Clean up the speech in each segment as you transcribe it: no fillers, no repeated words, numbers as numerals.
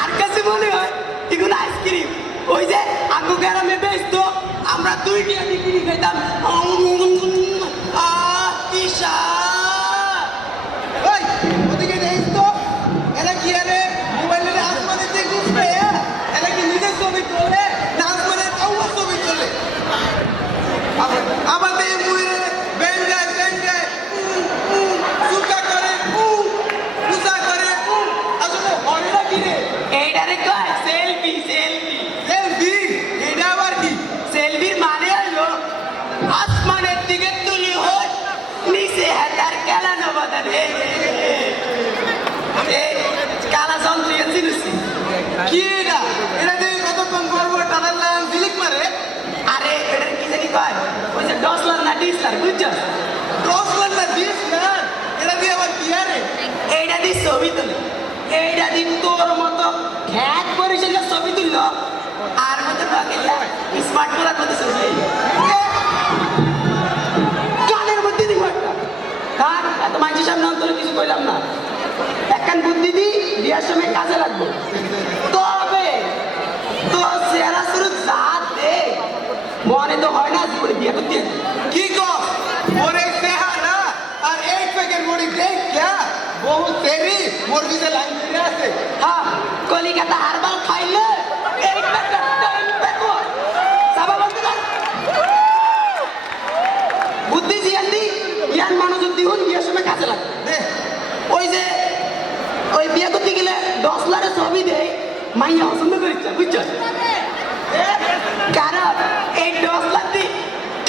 আর কাছে মনে হয় এগুলো আইসক্রিম ওই যে আঙ্গু গ্রামে বেচতো আমরা 2 টাকা বিক্রি খেতাম কি স্বাদ ওই ওদিকে দেখিস তো এরা কি আরে মোবাইলের আসমানে দেখুছে এরা কি নিজের ছবি তোলে না আসমানের কাউর ছবি তোলে আমাদের মুয়ে বেঙ্গায় সুকা করে পূজা করে আসলে হয় না কি রে এইটারে কয় সেলফি সেলফি সেলফি এটা আবার কি সেলফির মানে হলো আসমানের দিকে তুলি হোক নিচে হাতার কেলানো বাদা রে কালা যন্ত্রিয়া চিনুছি কি এটা এটা দিয়ে কতক্ষণ করবো টানার লাগান সিলিক মারে আরে এটার কি জানি কয় ওই যে ডসলার না ডিসলার বুঝছস 10 লাখ না 20 লাখ এটা দিয়ে আবার কি আরে এইটা দিয়ে ছবি তুলে এইটা দিয়ে তোর মতো খ্যাত পরিষেবা ছবি তুলল আর মতো বাকিলা স্মার্ট করার মতো ছবি কানের মধ্যে দিব একটা কার এত মানুষের সামনে অন্তরে কিছু কইলাম না একখান বুদ্ধি দি বিয়ার সময় কাজে লাগবে তবে তো চেহারা শুরু যা দে মনে তো হয় না জীবনে বিয়ে করতে কি কো ওরে চেহারা আর এই প্যাকেট বড়ি দেখ क्या বহু তেরি মোর দিকে লাইন করে আছে হ্যাঁ কলিকাতা হারবাল খাইলে এই প্যাকেট টাইম প্যাকো সাবা বন্ধ কর বুদ্ধি জিয়ান্দি জ্ঞান মনোযোগ দিহুন বিয়ের সময় কাজে লাগে দে ওই যে ওই বিয়ে করতে গেলে 10 লাখের ছবি দেয় মাইয়া পছন্দ করিস বুঝছো কারণ এই 10 লাখ দিয়ে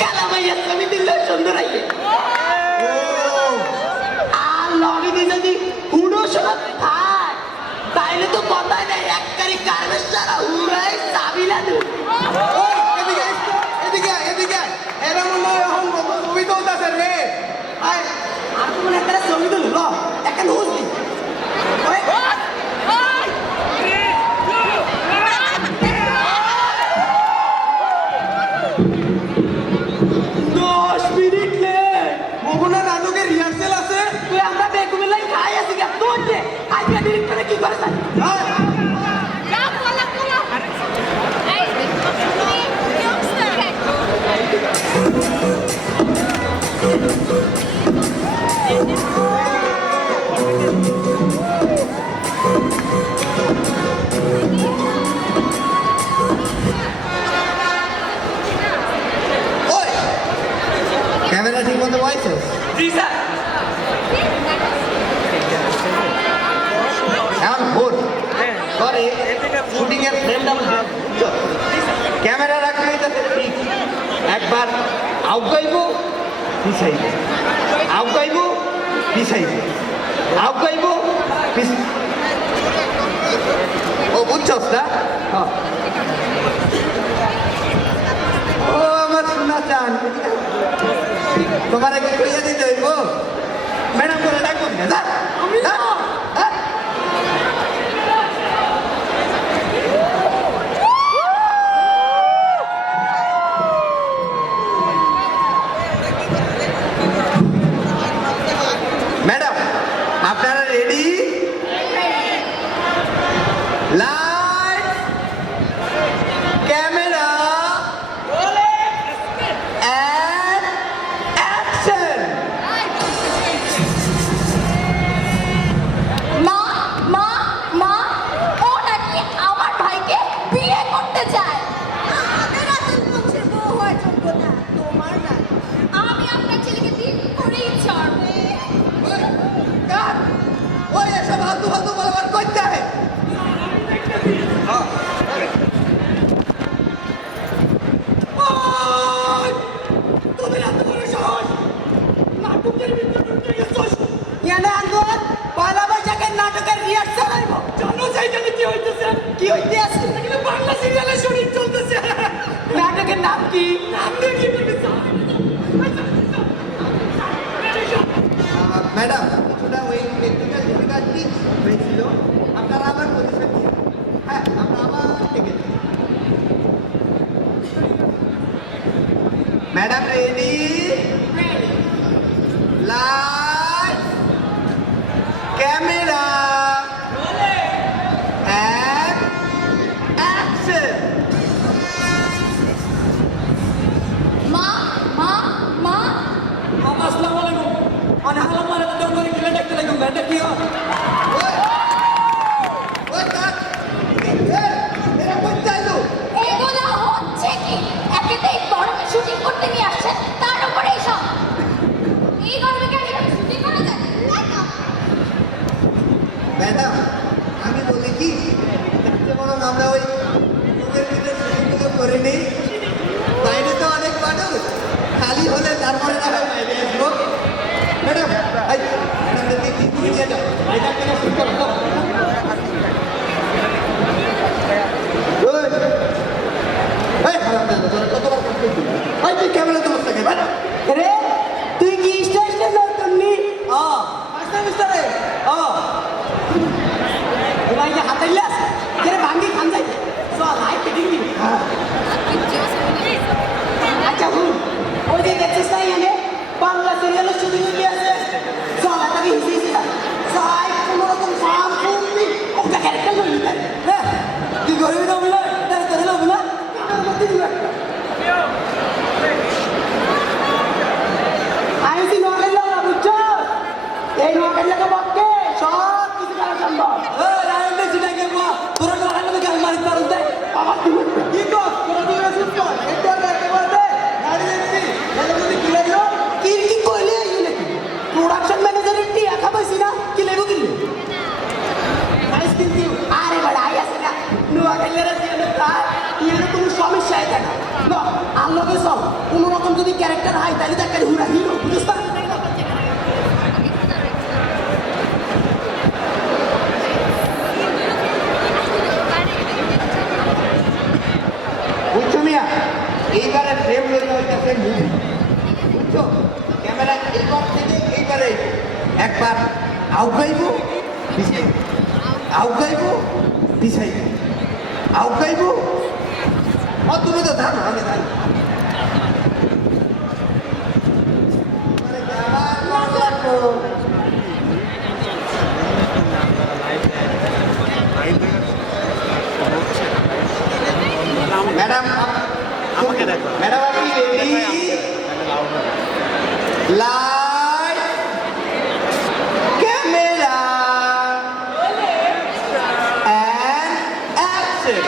কালা মাইয়ার ছবি দিলে সুন্দর আইয়ে আর লগে দিয়ে যদি হুড়ো শোনা থাক তাইলে তো কথাই নাই এককারি কার্বের সারা উড়াই চাবিলা দু ওই এদিকে আইস তো এদিকে এরা মনে হয় এখন ছবি তুলতাছে রে আয় আর তো মনে একটা ছবি তুল ল একটা হুস দি ওই 10 মিনিট লেট মোহনা নাটকের রিহার্সেল আছে তুই আমরা বেকুবেলাই খাই আছি গা তোর যে আজকে ডিরেক্ট করে কি করে স্যার আয় ওই ক্যামেরা ঠিক মতো পাইছো জি স্যার এখন ভোট করে শুটিং এর ফ্রেমটা ক্যামেরা রাখলে ঠিক একবার আউগাইব পিছাইব আউগাইব পিছাইব আউগাইব ও বুঝছস না ও আমার শোনা চান তোমার আগে কইয়া দিতে হইব ম্যাডাম করে ডাকুন না ম্যাডাম আপনারা ready light camera and action মা মা মা ও নাকি আমার ভাইকে বিয়ে করতে চায় আমাদের আতুল বংশের বউ হওয়ার যোগ্যতা তোমার না আমি আপনার ছেলেকে বিয়ে করেই ছাড়বো ওই এসব হাতু হাতু বলবার করতে হয় তুমি এত বড় সাহস নাটকের ভিতরে ঢুকে গেছস ইয়ানে আন্দোলন পয়লা বৈশাখের নাটকের রিহার্সাল হইব জানো সেইখানে কি হইতেছে কি হইতে আছে এখানে বাংলা সিরিয়ালের শুটিং চলতেছে নাটকের নাম কি নাম দিয়ে কি বলতে ম্যাডাম কিছুটা ওই টেকনিক্যাল ডিফিকাল্টি হয়েছিল আপনারা আবার পজিশন হ্যাঁ আমরা আবার দেখেছি madam ready light camera madam আমি বলি কি বরং আমরা ওই রুমের ভিতরে শুটিংগুলো করে নিই। বাইরে তো অনেক মানুষ, খালি হলে তারপরে না হয় বাইরে আসবো। ম্যাডাম ম্যাডামদেরকে কিন্তু নিয়ে যাও, বাইরে একটা শুট করো তো। তুই ক্যামেরা তোমার থেকে ম্যাডাম রে তুই কি স্টেশনে নতুন নি আসতে মিস্টারে তোমার কি হাতাইলাস কেরে ভাঙ্গি খান যাই সব হাই ফিটিং দিবি আচ্ছা হুন ওই যে দেখছিস না এনে বাংলা সিরিয়ালের শুটিং কি আছে সব তাকে হিসি হিসি না সাই কোনো রকম ফার্ম ফুলবি ওটা ক্যারেক্টার হই হ্যাঁ তুই গরিব না বলে তার তোর লোক না আমার মধ্যে দিবা আইসি নগের লোক বুঝছো এই নগের লোক বককে সব কিছু করা সম্ভব রায়ন্ডে জিটাকে মা তোরা নগের লোক গাল মারি পারুন তাই আমার দিন কি কর তোরা তুই শুট কর একটু আগে একটা বলতে গাড়ি দেখছি এটা যদি কি লাগলো কি কি কইলে এই নাকি প্রোডাকশন ম্যানেজারের টিয়া খাবাইছি না কি লেবু কিনলে নাইস থিং ইউ আরে বড় আই আছে না নগের লোক দিয়ে তার এর কোনো সমস্যা আছে না না আল্লাহকে সব কোনো রকম যদি ক্যারেক্টার হয় তাহলে তাকে হুরা হিরো বুঝছ না বুঝছো মিয়া এইবারে ফ্রেম হয়ে যাচ্ছে মুভি বুঝছো ক্যামেরা এইবার থেকে এইবারে একবার আউগাইবো পিছাইব আউগাইবো পিছাইব আউগাইবো তুমি তো জানো আমি জানি ম্যাডাম আমাকে দেখো ম্যাডাম আপনি ready light camera and action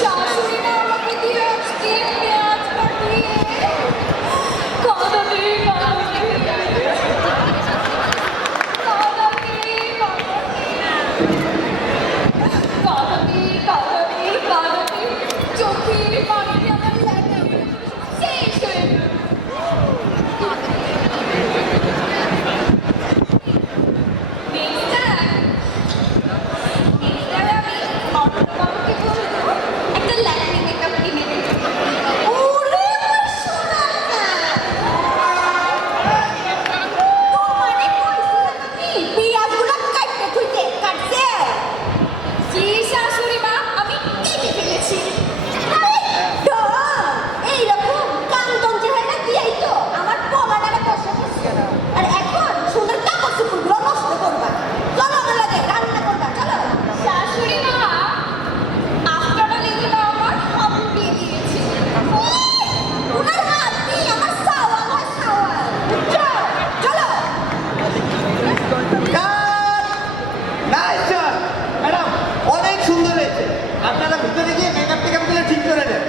শাশুড়ি মা আমাকে দিয়ে আজকে পেঁয়াজ পাঠিয়ে কাঁদাবি চোখের পানি আমার লাগে শেষ হয়ে গেল। মিস্টার আমি অটোবাবুকে বলবো একটা ল্যাকমি মেকআপ কিনে দিতে। ওরে আমার সোনাটা! তোমারে কইছিলাম আমি পেঁয়াজগুলো কাটতে খুঁজতে কাটছে। জি শাশুড়ি মা আমি কেটে ফেলেছি। আরে ডন! এইরকম কান্দন চেহারা দিয়েই তো আমার পোলাটারে বসে বসছে। আর এখন সুন্দর কাপড় চোপড়গুলো নষ্ট করবা। চলো আমার লাগে রান্না করবা চলো। শাশুড়ি মা আপনারা এগুলো আমার হাত দিয়ে দিয়েছে। ওনার হাত দিয়ে আমার সাওয়াল হয় সাওয়াল। বুঝছো? চলো। নাইস শট ম্যাডাম অনেক সুন্দর হয়েছে আপনারা ভিতরে গিয়ে মেকআপ টেকআপগুলো ঠিক করে নেন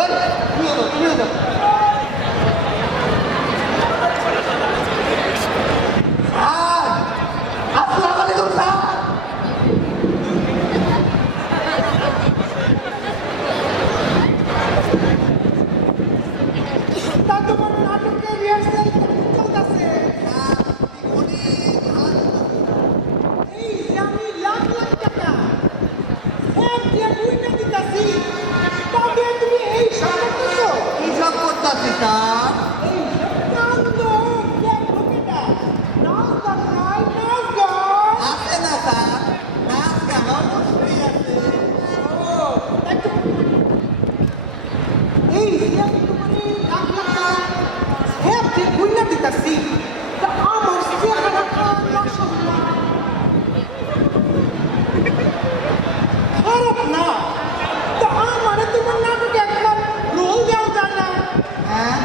ওই তুমিও দাও আসসালামু আলাইকুম স্যার তা তোমার নাটকের রিহার্সাল চলতেছে এই যে আমি লাখ লাখ টাকা এক দিয়ে দুইটা দিতেছি তবে তুমি এই সব করতেছো কি সব করতেছি স্যার এই কান্দ দেখো বেটা নাচ গান নাই নাচ গান আছে না স্যার নাচ গান অবশ্যই আছে ও তাই তো এই যে আমি তোমার লাখ লাখ টাকা এক দিয়ে দুইটা দিতেছি তা আমার চেহারাটা মাশাআল্লাহ খারাপ না তা আমার তোমার নাটকে একবার রোল দেওয়া যায় না হ্যাঁ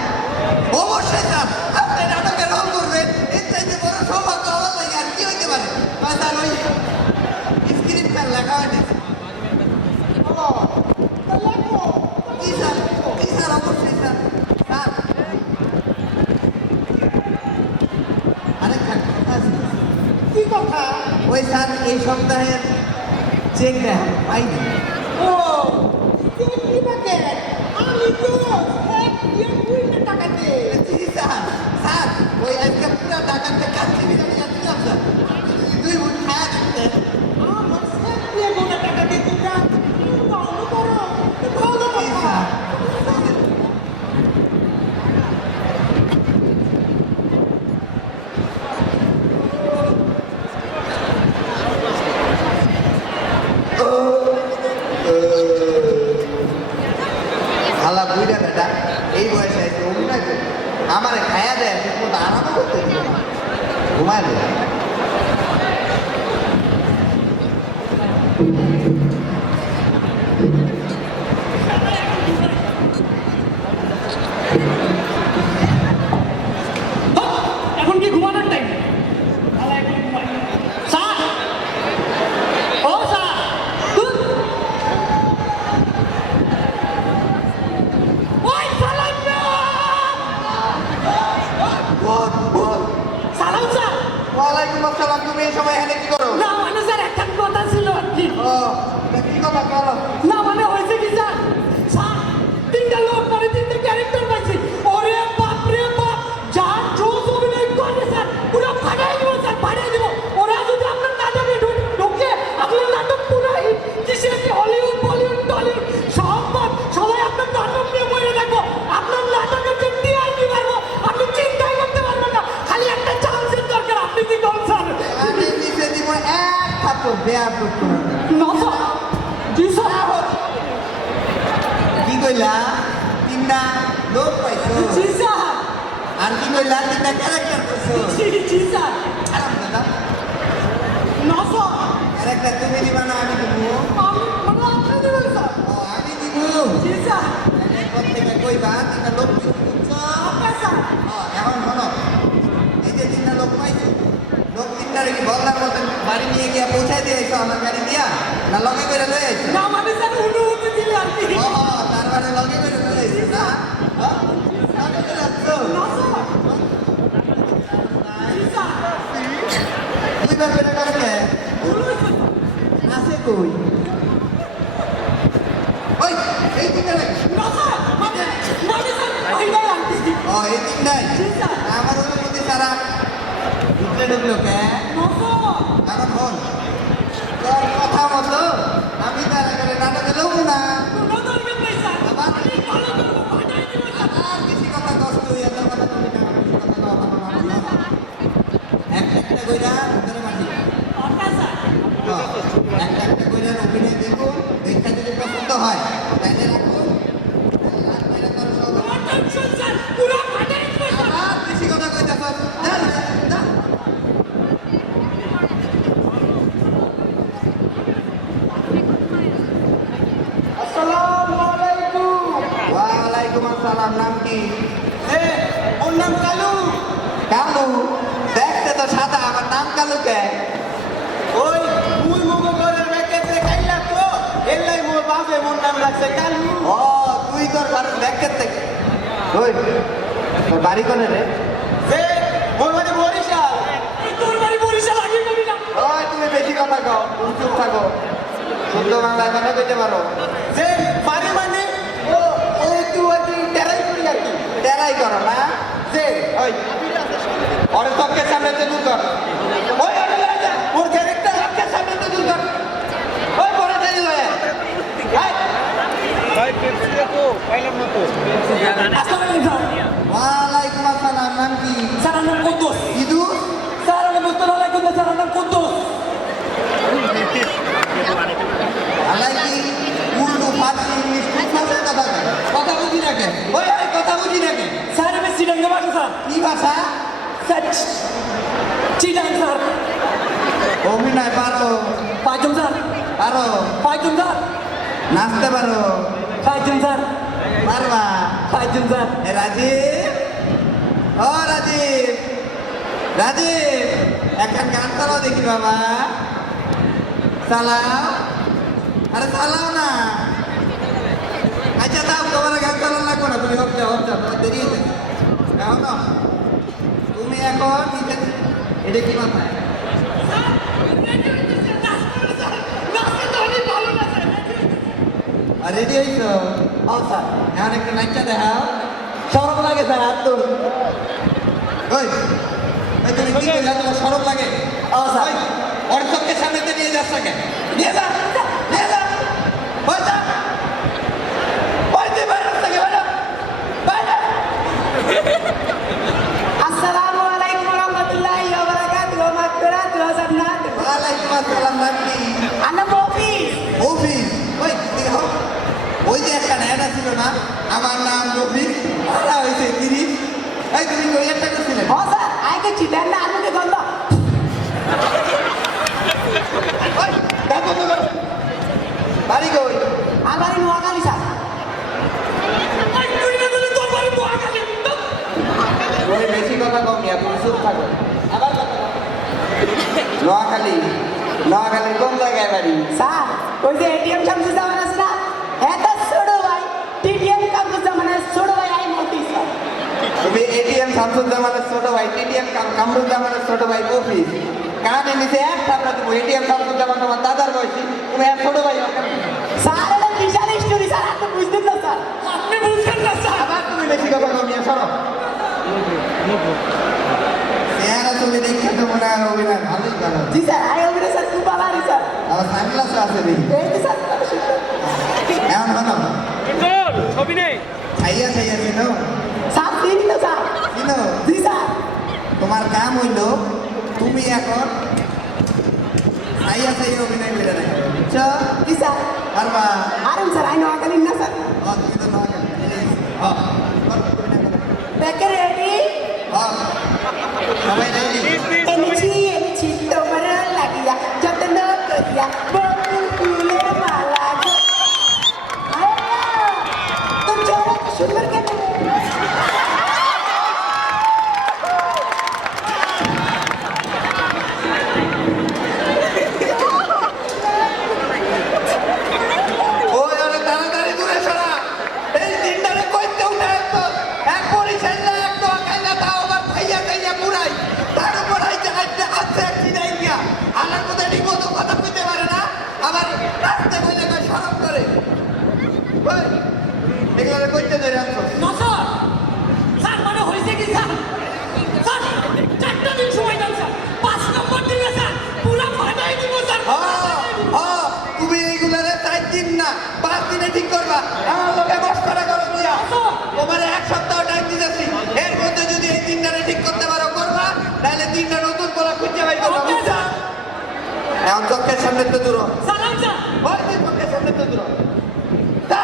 ওই স্যার এই সপ্তাহের চেক দেন পাইনি। ও কি বাকেট আমি তো এক দিয়ে 2 টাকা দে জি স্যার, স্যার ওই আজকে পুরো টাকাতে কাটতে বিরিয়ানি যাচ্ছিলাম স্যার, 2 মুঠ খাওয়া দিতেন। আমার এক দিয়ে 2 টাকা দে তোমরা অন্য করো ভালো জি স্যার। আল্লাহ বুঝা বেটা এই বয়সে এসে অভিনয় করে আমার খায়া দেয় ঠিক মতো আরাম করতে দিল না, ঘুমায় দেয়। এখন কি ঘুমানোর টাইম স্যার ও স্যার ওই সালাম বল বল। সালাম স্যার ওয়ালাইকুম আসসালাম, তুমি এই সময় এখানে কি করো? না মানে স্যার একটা কথা ছিল আর কি ও তা কি কথা বলো? না মানে হয়েছে কি স্যার স্যার 3টা লোক মানে 3টা ক্যারেক্টার পাইছি ওরে বাপ রে বাপ যার জোস অভিনয় করে স্যার পুরো ফাটাই দিব স্যার ফাটাই দিব ওরা যদি আপনার নাটকে ঢোকে আপনার নাটক পুরো কিসে কি হলিউড বলিউড টলিউড সবাই আপনার নাটক নিয়ে বলে থাকবো আপনার নাটকের যে টিআরপি পারবো আপনি চিন্তাই করতে পারবেন না খালি একটা চান্সের দরকার আপনি কি করেন স্যার আমি নিচে দিব এক থাপ্পড় দেয়া করতে না স্যার জি স্যার কি কইলা? 3টা লোক পাইছো জি স্যার আর কি কইলা? 3টা ক্যারেক্টার পাইছো। জি স্যার আরাম দাদা, না স্যার ক্যারেক্টার তুমি দিবা না আমি দিব? মানে আপনি দেবেন স্যার ও আমি দিব। জি স্যার প্রত্যেকে কইবা 3টা লোক পাইছো, বুঝছো? আপনার স্যার এখন শোনো, এই যে 3টা লোক পাইছো, লোক 3টারে কি বলদার মতন বাড়ি নিয়ে গিয়ে পৌঁছাই দিয়েছো আমার গাড়ি দিয়া, না লগে করে লয়ে আইছো? না মানে স্যার অনুমতি দিলে আর কি ও তার মানে লগে করে লয়ে আইছো না? হ্যাঁ? লগে করে আসছো? না স্যার জি স্যার তুই বার করে কাছে আছে কই? ওই এই 3টা নাকি? না স্যার মানে স্যার ওইটাই আর কি ও এই 3টাই? জি স্যার আমার অনুমতি ছাড়া ভিতরে ঢুকলো কে? না স্যার কারণ হল তোর কথা মতো আমি তারা করে নাটকে লড়বো না। কোনো দরকার নেই স্যার আবার আমি ভালো করবো ফাটাই দিব স্যার আর বেশি কথা কষ্ট হইয়া তোর কথা বলি না, বেশি কথা কও, ভালো না, ভালো না। একটা কইরা ভিতরে মাটি। আপনার স্যার একটা কইরা অভিনয় দেখো, দেখা যদি পছন্দ হয় তাহলে রাখো, তাহলে রাত বাইরে করো সব। অটেনশন স্যার পুরো ফাটাই দিব স্যার আর বেশি কথা কইতাছ, যা যা। আসসালামু আলাইকুম ওয়ালাইকুম আসসালাম, নাম কি? ওর নাম কালু কালু? দেখতে তো সাদা, আমার নাম কালু কে? ওই মুই মুগো করে মেকেতে খাইলা তো এলাই মোর বাপে মোর নাম রাখছে কালু ও তুই তোর ঘরের ব্যাগের থেকে ওই তোর বাড়ি কোনে রে? সে মোর বাড়ি বরিশাল তোর বাড়ি বরিশাল আগে কবি না ওই তুমি বেশি কথা কও, তুমি চুপ থাকো, শুদ্ধ বাংলায় কথা কইতে পারো? যে বাড়ি মানে ও ওই তুই আর কি টেরাই করি আর কি টেরাই করো না? যে ওই ওরে চোখের সামনে তো দূর কর, ওই আরে রাজা ওর ক্যারেক্টার চোখের সামনে তো দূর কর, ওই পরে চাইলে লয়ে ভাই পেপসি দেখো পাইলাম না তো আসসালামু আলাইকুম স্যার ওয়ালাইকুম আসসালাম, নাম কি? স্যার আমার নাম কুদ্দুস ইদু? স্যার আমি বুঝতে আলাইকুম স্যার আমার নাম কুদ্দুস আলাই কি উর্দু ফার্সি ইংলিশ কোন ভাষায় কথা কয়? কথা বুঝি না কেন? ওই ওই কথা বুঝি না কেন? স্যার আমি চিটাঙ্গা ভাষা স্যার কি ভাষা? স্যার চিটাং স্যার অভিনয় পারো? পাইতুম স্যার পারো? পাইতুম স্যার নাচতে পারো? পাইতুম স্যার পারবা? পাইতুম স্যার এ রাজীব, ও রাজীব, রাজীব একটা গান চালাও দেখি বাবা, চালাও, আরে চালাও না। আচ্ছা তাও তোমার গান চালানো লাগবে না, তুমি হচ্ছে দেরি হয়েছে এখন না। তুমি এখন নিজের এটা কি মাথায়? আর রেডি হইছো? ও স্যার এখন একটু নাচা দেখাও। সরম লাগে স্যার হাত তোর ওই ওই তুমি কি কইলা তোমার শরম লাগে? ও স্যার ওই ওর চোখের সামনে তো নিয়ে যাস নাকি? নিয়ে যা নিয়ে যা ওই যা ওই তুই বাইরে থেকে বাইরে বাইরে। আসসালামু আলাইকুম ওয়া রাহমাতুল্লাহি ওয়া বারাকাতুহু ওয়া মাগফিরাতুহু ওয়া জান্নাতুহু ওয়ালাইকুম আসসালাম নাকি আনা মফি অফিস ওই দেখো ওই যে একটা নায়না ছিল না আমার নাম রফিক ওরা হয়েছে তিরিশ এই তুমি কই একটা করছিলে ও স্যার আগে চিটার না আলুকে গন্ধ ওই দেখো তো বাড়ি কই আমার নোয়াখালী স্যার তুমি বেশি কথা কম নিয়া তুমি চুপ থাকো আবার কথা বলো। নোয়াখালী নোয়াখালীর কোন জায়গায় বাড়ি স্যার ওই যে এটিএম শামসুজ্জামান আছে না এত ছোট ভাই টিটিএম শামসুজ্জামানের ছোট ভাই আই মতি স্যার তুমি এটিএম শামসুজ্জামানের ছোট ভাই টিটিএম কামরুজ্জামানের ছোট ভাই অফিস কানে নিচে এক থাপড়া দেবো এটিএম শামসুজ্জামান তোমার দাদার বয়সী তুমি এক ছোট ভাই ওকে স্যার এটা বিশাল স্টোরি স্যার আপনি বুঝতেন না স্যার আপনি বুঝছেন না স্যার আবার তুমি বেশি কথা কম নিয়ে সরো চেহারা তুমি দেখে তো মনে হয় অভিনয় ভালোই করো জি স্যার আই অভিনয় স্যার খুব ভালো আছি স্যার আমার সানগ্লাস আছে দেখি এই যে স্যার এমন হলো ছবি নেই খাইয়া খাইয়া চিনো স্যার চিনি তো স্যার চিনো জি স্যার তোমার কাম হইলো তুমি এখন খাইয়া খাইয়া অভিনয় করে রাখো বুঝছো জি স্যার পারবা আরে স্যার আই নোয়াখালী না স্যার তুমি তো না ব্যাকে রেডি সবাই রেডি এনেছি তোমার লাগিয়া যত্ন করিয়া বকুল ফুলের মালা গো আয়া তোর চেহারা কি সুন্দর কেন ওই আরে তাড়াতাড়ি দূরে সরা এই তিনটারে কইতে উঠে একদম এক পরিছেন না একটু আকাইলা তাও আবার খাইয়া খাইয়া পুরাই তার উপর আইতে আইতে আছে এক চিনাই গিয়া আলার মধ্যে ঠিক মতো কথা কইতে পারে না আবার রাস্তে কইলে কই শরম করে ওই এগুলো কইতে ধরে আনছো না স্যার স্যার মানে হয়েছে কি স্যার স্যার 4টা দিন সময় দেন স্যার 5 নম্বর দিনে স্যার পুরো ফাটাই দিব স্যার তুমি এইগুলারে 4 দিন না 5 দিনে ঠিক করবা আমার লোকে মস্করা করো দিয়া তোমার এক সপ্তাহ টাইম দিতেছি এর মধ্যে যদি এই তিনটারে ঠিক করতে পারো করবা তাহলে তিনটা নতুন করা খুঁজে পাই করবা ওকে, বুঝছা স্যার। এখন চোখের সামনে তো দূর হ। সালাম স্যার ওই তুই চোখের সামনে তো দূর হ। যা।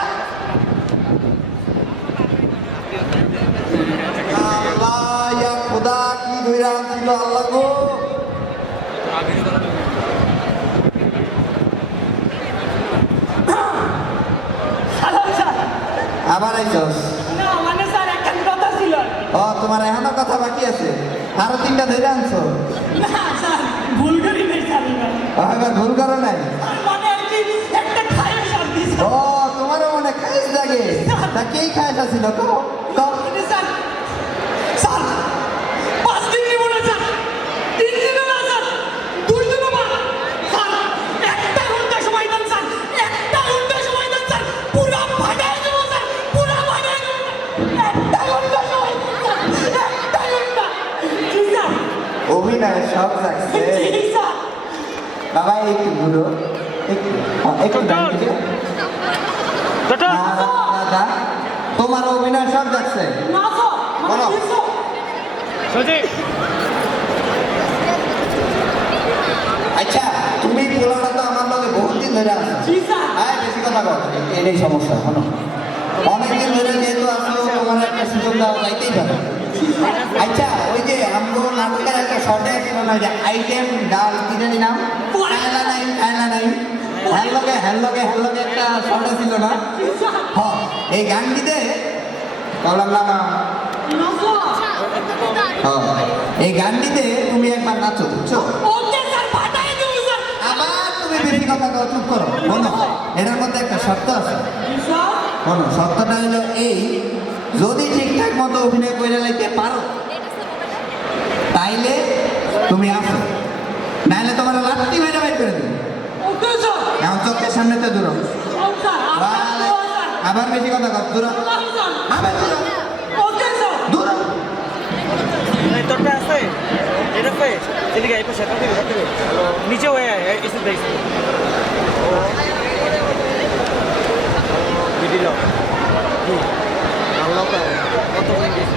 আল্লাহ ইয়া খোদা কি ধইরা আনছিল আল্লাহ গো সালাম স্যার আবার আইছস না মানে স্যার একটা কথা ছিল ও তোমার এখনো কথা বাকি আছে আরো তিনটা ধরে আনছো না স্যার ভুল করি নাই স্যার এবার। এবার ভুল করো নাই স্যার মানে আর কি একটা খায় স্যার দিছে ও তোমারও মনে খাইস লাগে তা কে খাইস আছিল তো মানে স্যার স্যার 5 দিন নিব না স্যার 3 দিনও না স্যার 2 দিনও না স্যার 1 ঘন্টা সময় দেন স্যার 1 ঘন্টা সময় দেন স্যার পুরো ফাটাই দেব স্যার পুরো ফাটাই দেব 1 ঘন্টা সময় দেন স্যার 1 ঘন্টা জি স্যার অভিনয় সব থাকছে জি স্যার বাবা একটু ঘুরো একটু একটু ডান দিকে দাদা তোমার অভিনয় সব যাচ্ছে না স্যার বলো। মানে স্যার সজি আচ্ছা তুমি পোলাটা তো আমার লগে বহুত দিন ধরে আছো জি স্যার হ্যাঁ বেশি কথা বল এটাই সমস্যা শোনো অনেকদিন ধরে যেহেতু আসো তোমার একটা সুযোগ দেওয়া যাইতেই পারে আচ্ছা ওই যে আমগো নাটকের একটা শর্টে ছিল না যে আইটেম ডাল কি জানি নাম খায়লা নাই হ্যাঁ লগে একটা শর্টে ছিল না হ এই গানটিতে বললাম না না স্যার এই গানটিতে তুমি একবার নাচো বুঝছো ওকে স্যার ফাটাই দেব স্যার আবার তুমি বেশি কথা কও চুপ করো বলো এটার মধ্যে একটা শর্ত আছে জি স্যার বলো শর্তটা হলো এই যদি ঠিকঠাক মতো অভিনয় করে লাইতে পারো তাইলে তুমি আসো নাইলে তোমার লাত্তি মেরে বাইর করে দেবে ওকে স্যার এখন চোখের সামনে তো দূর ওকে সালাম স্যার আপনার দোয়া স্যার আবার বেশি কথা কর দূর হ। সালাম স্যার আবার দূর হ। ওকে স্যার দূর হ। এই তোরটা আছে এটা পে এদিকে এই পাশে কাটে কাটে নিচে হয়ে এসে দেখ ভিডিও আল্লাহ কত মিনিট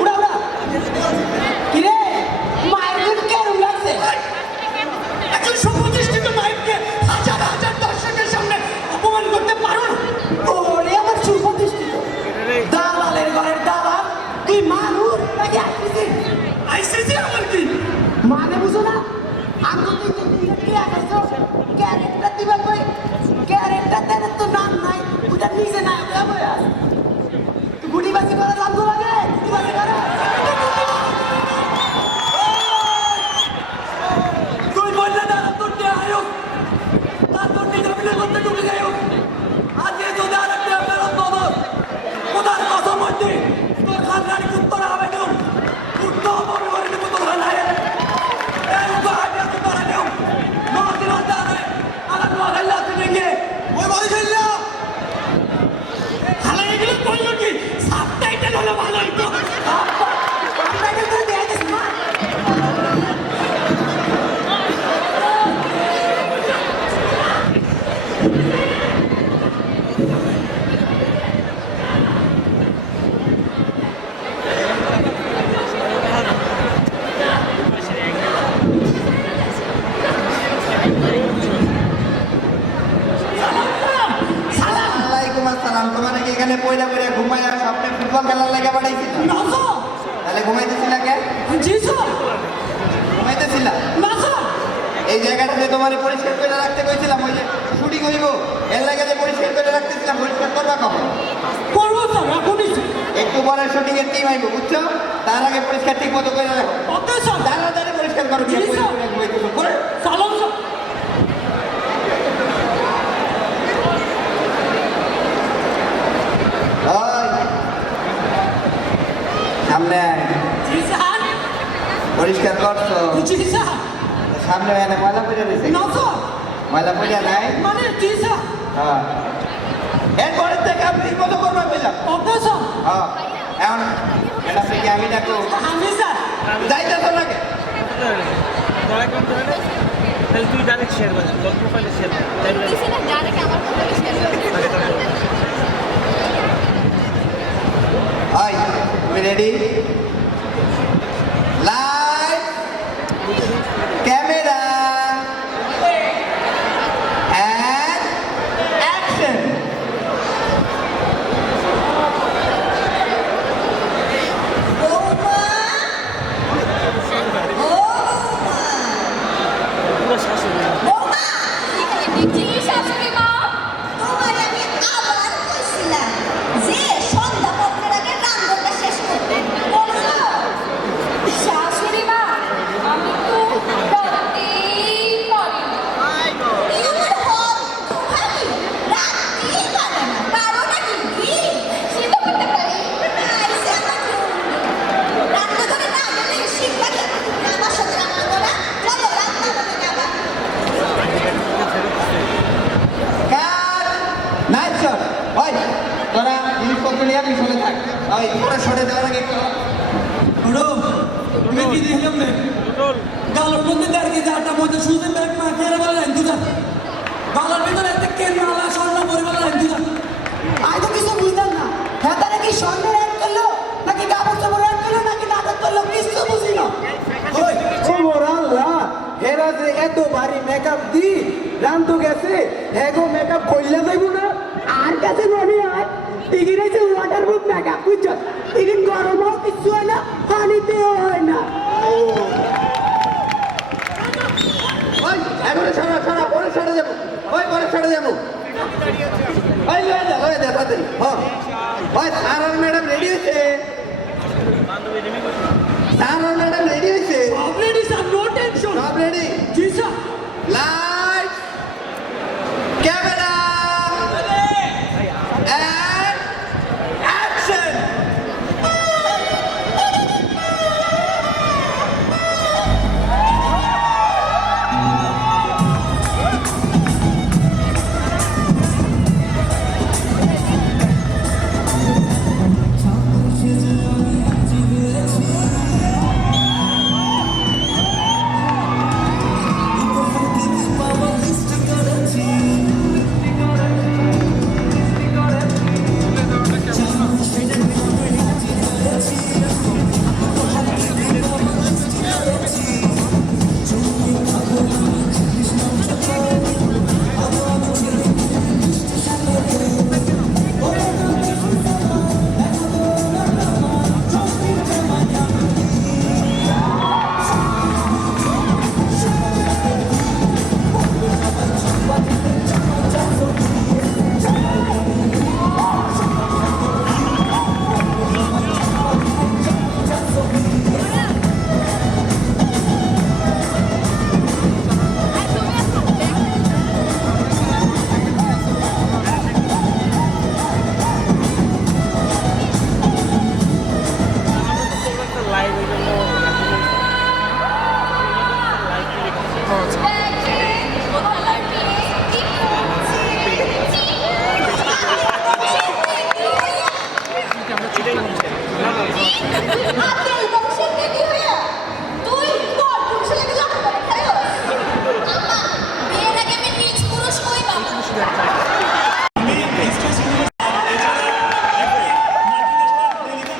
উড়া উড়া কিরে মায়ের দুধ কেরম লাগছে একজন সুপ্রতিষ্ঠিত নায়ককে হাজার হাজার দর্শকের সামনে অপমান করতে পারো না ওরে আমার সুপ্রতিষ্ঠিত দালালের ঘরের দালাল তুই মানুষ নাকি আসছিস আইসিসি আমার কি মানে বুঝো না আমি তো তুই কি আকাইছো ক্যারেক্টার দিবা কই ক্যারেক্টার দেন তো নাম নাই ওটা নিজে না দেবো গুটিবাজি করা জানতো লাগে গুটিবাজি করা তুই বললে না তোর কে আয়ো তার তোর নিজের মিলে করতে ঢুকে যাই আজ এই যদি আর একটা ফেরত পাবো কোথার কথা মধ্যে তোর খানদানি উত্তর হবে কেউ উত্তর হবে করে দেবো তোর খানদানি এই তো আগে তো তোরা কেউ নয় দিন আরে আমার নোয়া গাল্লা থেকে গিয়ে ওই বাড়ি চললা খালা এগুলো করলো কি সাবটাইটেল হলো ভালো হইতো আমরা কিন্তু দেয়া গেছি না আলাইকুম আসসালাম। তোমার কি এখানে পয়লা পয়লা ঘুমাই আর স্বপ্নে ফুটবল খেলার লাগে পাঠাইছিল? নাসো তাহলে ঘুমাইতেছিলা কে? জি স্যার ঘুমাইতেছিলা? নাসো এই জায়গাটাতে তোমার পরিষ্কার করে রাখতে কইছিলাম, ওই যে শুটিং হইব এর লাগে যে পরিষ্কার করে রাখতেছিলাম, পরিষ্কার করবা কখন? করবো স্যার এখনই একটু পরে শুটিং এর টিম আইব, বুঝছো? তার আগে পরিষ্কার ঠিক মতো করে রাখো। ওকে স্যার তাড়াতাড়ি পরিষ্কার করো, জি, স্যার। ঘুমাইতেছো করে। সালাম স্যার ওই, সামনে আয়। জি স্যার পরিষ্কার করছো? জি স্যার সামনে এনে ময়লা পড়ে রয়েছে, না স্যার ময়লা পড়ে নাই? মানে জি স্যার হ্যাঁ, এরপরের থেকে আপনি ঠিক মতো করবা বললাম। ওকে স্যার হ্যাঁ, এখন এটা থেকে আমি ডাকো, আমি স্যার যাইতেছো নাকি? দয়া করে তাহলে তুই ডাইরেক্ট শেয়ার কর তোর প্রোফাইলে শেয়ার কর কিছু না ডাইরেক্ট আমার ফোনে শেয়ার করে ওই, তুমি রেডি? লাইট, ক্যামেরা, দুজনে একই শোনে থাক ওই পরে শোনে দেওয়ার আগে একটু ওডো তুমি কি দেখলাম রে গালের মধ্যে দেড় কেজি আটা মধ্যে সুজে ব্যাগ মাখিয়ে রে বলে তুই যা গালের ভিতরে এত কেন নালা স্বর্ণ পরিমাণ তুই যা আমি তো কিছু বুঝলাম না হ্যাঁ তারা কি স্বর্ণের অ্যাড করলো নাকি কাপড় চাপড় অ্যাড করলো নাকি নাটক করলো কিছু বুঝি না ওই ওমর আল্লাহ হেরা যে এত ভারী মেকআপ দি রান্তু গেছে হেগো মেকআপ কইলা যাইব না আর কাছে মনে হয় টিকির হয়েছে ওয়াটারপ্রুফ মেকআপ বুঝছো টিকির গরমও কিছু হয় না পানিতেও হয় না ওই এখন ছাড়া ছাড়া পরে ছাড়া যাবো ওই পরে ছাড়া যাবো ওই লয়ে যা তাড়াতাড়ি হ্যাঁ ওই স্যার আর ম্যাডাম রেডি হয়েছে স্যার আর ম্যাডাম রেডি হয়েছে অলরেডি স্যার নো টেনশন সব ready ji sir light camera and action live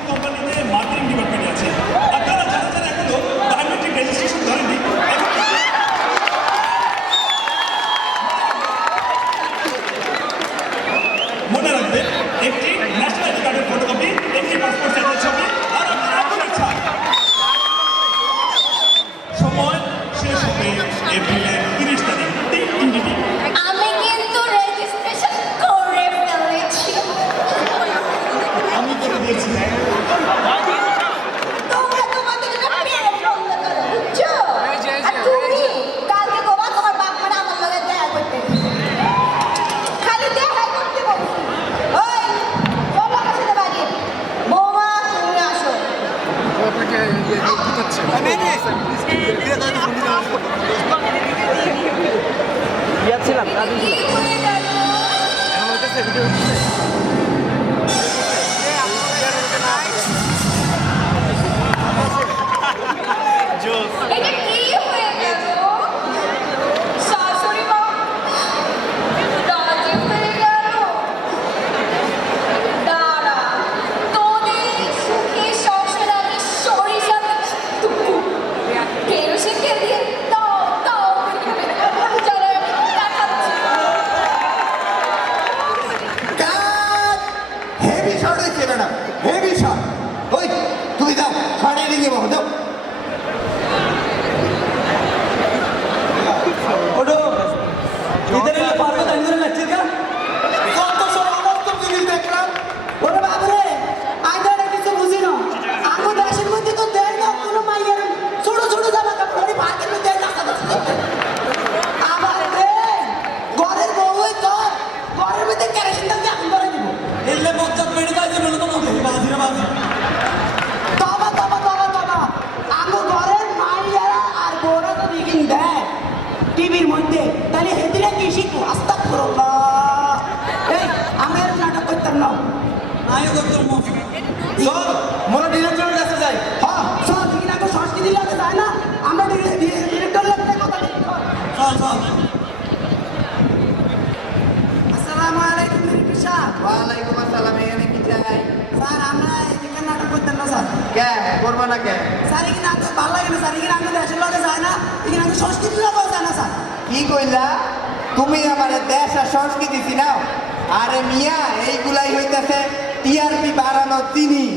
কোম্পানিতে মার্কেটিং ডিপার্টমেন্টে আছে আপনারা যারা যারা এখনো বায়োমেট্রিক রেজিস্ট্রেশন করেননি মনে রাখবেন একটি ন্যাশনাল আইডি কার্ডের ফটোকপি একটি পাসপোর্ট সাইজের ছবি আর আপনার আঙুলের ছাপ সময় শেষ হবে এপ্রিলের 30 তারিখ আমি কিন্তু রেজিস্ট্রেশন করে ফেলেছি আমি করে দিয়েছি তোমরা তোমাদের জন্য পেরে ফেলতে পারো বুঝছো আর তুমি কালকে গোবা তোমার বাপ মারা আমার লগে দেখা করতে খালি দেখা করতে বলছি ওই চলো আমার সাথে বাড়ি বৌমা তুমি আসো ছিলাম কাজে কি ছিলাম হয়ে গেল এখন হইতেছে ভিডিও হচ্ছে এটা কি হয়ে গেল শাশুড়ি মা রাজি হয়ে গেল দাঁড়া তোদের সুখে সংসার আমি সরিষা টুকু কেরোসিনকে দিয়ে দাও দাও চলো দেখাচ্ছি কাট হেভি শট হয়েছে ম্যাডাম হেভি শট ওই তুমি দাও শাড়ি নিয়ে বসো দাও ওডো इधर ये पार्क का अंदर लेक्चर का কত সমস্ত জিনিস দেখলাম ওরে বাবরে আমি তো এটা কিছু বুঝি না আমি দেশের মধ্যে তো দেয় না কোনো মাইয়ের ছোট ছোট জামা কাপড় ওই ভাগের মধ্যে নাচা আবার রে ঘরের বউই তো ঘরের মধ্যে কেরোসিন তেল দিয়ে আগুন ধরে দিব এলে মজ্জা পেড়ে যায় যে বলে তো মনে বাজি না বাজি তবা তবা তবা তবা নায়ক তোর মুখ চল মোরা ডিরেক্টরের কাছে যাই। হ্যাঁ চল, এখানে তো সংস্কৃতি লাগে যায় না, আমরা ডিরেক্টর লাগবে কথা বলি। চল চল আসসালামু আলাইকুম ডিরেক্টর সাহেব। ওয়ালাইকুম আসসালাম। এখানে কি চাই? স্যার আমরা এখানে নাটক করতেন না স্যার। কে করবো না কে? স্যার এখানে নাটক ভালো লাগে না স্যার, এখানে আমাদের দেশের লগে যায় না, এখানে আমাদের সংস্কৃতির লগেও যায় না স্যার। কি কইলা? তুমি আমার দেশ আর সংস্কৃতি চিনাও? আরে মিয়া, এইগুলাই হইতাছে টিআরপি বাড়ানোর জিনিস।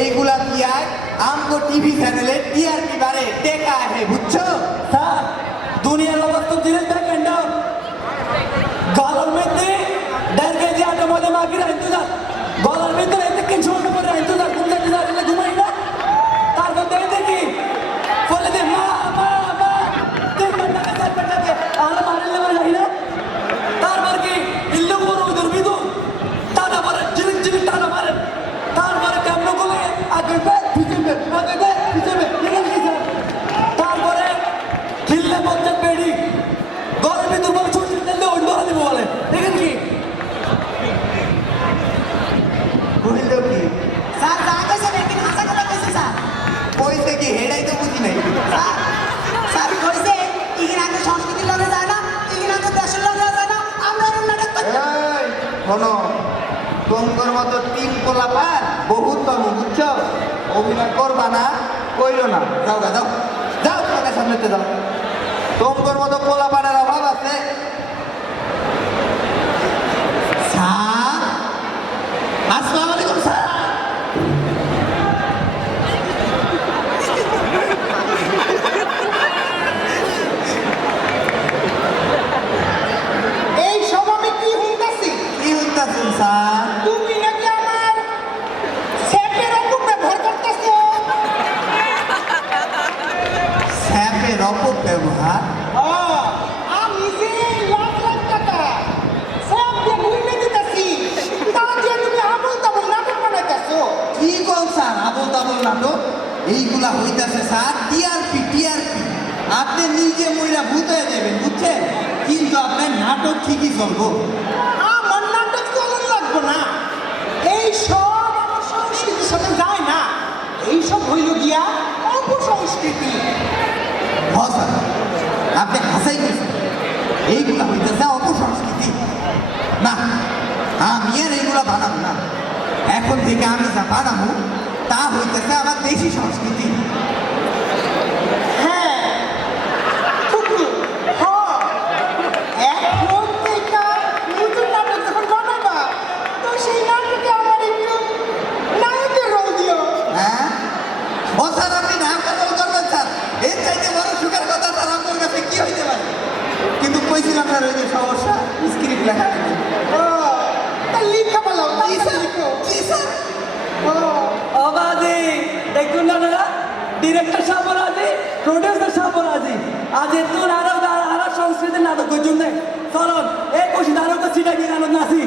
এইগুলা দিয়ায় আমগো টিভি চ্যানেলে টিআরপি বাড়ে, টেকা আহে, বুঝছো? স্যার দুনিয়ার অবস্থা জিনিস দেখেন না, গলার মধ্যে 1.5 কেজি আটা মধ্যে মাগি রাখতে যান, গলার ভিতরে এতে কিছু মনে করে রাখতে যান, ঘুম যাতে যান, ঘুমাই না, তারপর দেখি বলে দে মা মা মা, 3 ঘন্টা 4 ঘন্টা আর মারিলে মারি যাই না, তারপর কি ইল্লু বড় উদর বিদু টানা মারে, জিলিক জিলিক টানা মারে, তারপরে কেমন করে আগে পিছনে এখানে কি স্যার? তারপরে খিল্লে পঞ্চায়েত বেড়ি গরম ভিতর বলে ছোট দিলে অন্য দিব বলে, দেখেন কি কইল কি? স্যার যা কইছে দেখেন হাসা কথা কইছে স্যার। কইছে কি? হেডাই তো বুঝি নাই। স্যার স্যার কইছে এখানে আমাদের সংস্কৃতির লগে যায় না, এখানে আমাদের দেশের লগে যায় না, আমরা এরকম নাটক করতে। এই শোনো, তোমার মতো 3 পোলাপান বহুত পাবো, বুঝছো? অভিনয় করবা না, কইলো না, যাও গা যাও, যাও তোমাকে সামনেতে যাও। তোমার মতো পোলাপানের অভাব আছে। স্যার আসসালামু আলাইকুম স্যার। এই সব আমি কি হইতাছি? কি হইতাছেন স্যার? তুমি নাকি আমার সেফের উপর ব্যবহার করতেছো? স্যাপের অপব্যবহার? আমি যে লাখ লাখ টাকা সব দিয়ে মুইনে দিতেছি, তা দিয়ে তুমি আবল তাবল নাটক বানাইতেছো। কি কল স্যার? আবল তাবল নাটক? এইগুলা হইতাছে স্যার টিআরপি, টিআরপি। আপনি নিজে মইরা ভূত হয়ে যাবেন, বুঝছেন? কিন্তু আপনার নাটক ঠিকই চলবো। আমার নাটক চলন লাগবো না, এই সব আমার সংস্কৃতির সাথে যায় না, এই সব হইল গিয়া অপসংস্কৃতি। হ্যাঁ স্যার, আপনি হাসাই গেছেন। এইগুলা হইতেছে অপসংস্কৃতি। না, আমি আর এইগুলা বানাবো না। এখন থেকে আমি যা বানাবো তা হইতেছে আমার দেশি সংস্কৃতি। হ্যাঁ টুকু, হ্যাঁ এখন থেকে নতুন নাটক যখন বানাবা তো সেই নাটকে আমার একটু নায়কের রোল দিও। হ্যাঁ ও স্যার, আপনি নায়কের রোল করবেন স্যার? এর চাইতে বড় সুখের কথা স্যার আপনার কাছে কি হইতে পারে? কিন্তু কইছিলাম স্যার, ওই যে সমস্যা, স্ক্রিপ্ট লেখা নেই। ও তা লিখা বলো, কি স্যার? লিখো। কি স্যার? ও অবাধি দেখুন না দাদা, ডিরেক্টর সাহেব রাজি, প্রডিউসার সাহেব রাজি, আজ তোর আরো সংস্কৃতির নাটক করছেন। চলুন এই কষি নাটক সিটা কি নাটক নাসি